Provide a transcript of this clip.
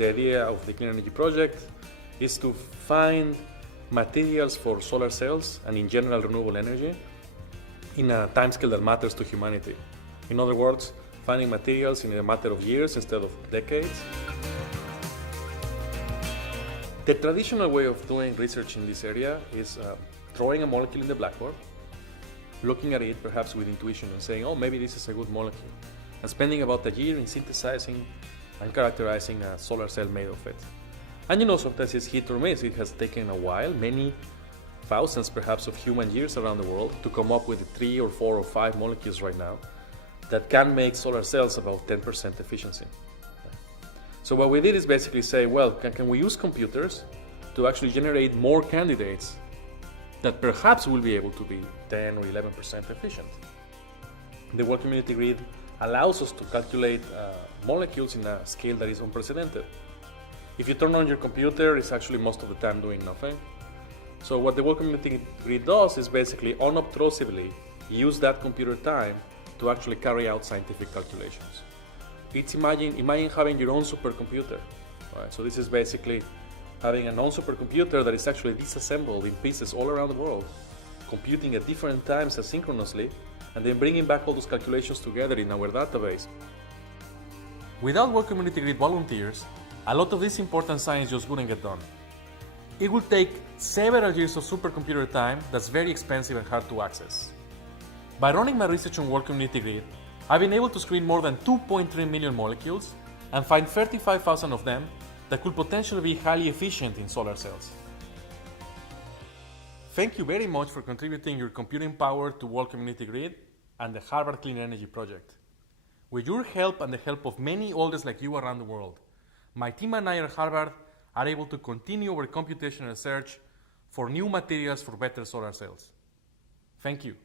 the idea of the Clean Energy Project is to find materials for solar cells and in general renewable energy in a timescale that matters to humanity. In other words, finding materials in a matter of years instead of decades. The traditional way of doing research in this area is throwing a molecule in the blackboard, looking at it perhaps with intuition and saying, oh, maybe this is a good molecule, and spending about a year in synthesizing and characterizing a solar cell made of it. And sometimes it's hit or miss. It has taken a while, many thousands perhaps of human years around the world, to come up with 3 or 4 or 5 molecules right now that can make solar cells about 10% efficiency. So what we did is basically say, well, can we use computers to actually generate more candidates that perhaps will be able to be 10 or 11% efficient? The World Community Grid allows us to calculate molecules in a scale that is unprecedented. If you turn on your computer, it's actually most of the time doing nothing. So what the World Community Grid does is basically unobtrusively use that computer time to actually carry out scientific calculations. It's imagine having your own supercomputer. Right? So this is basically having a non-supercomputer that is actually disassembled in pieces all around the world, computing at different times asynchronously, and then bringing back all those calculations together in our database. Without World Community Grid volunteers, a lot of this important science just wouldn't get done. It would take several years of supercomputer time that's very expensive and hard to access. By running my research on World Community Grid, I've been able to screen more than 2.3 million molecules and find 35,000 of them that could potentially be highly efficient in solar cells. Thank you very much for contributing your computing power to World Community Grid and the Harvard Clean Energy Project. With your help and the help of many others like you around the world, my team and I at Harvard are able to continue our computational search for new materials for better solar cells. Thank you.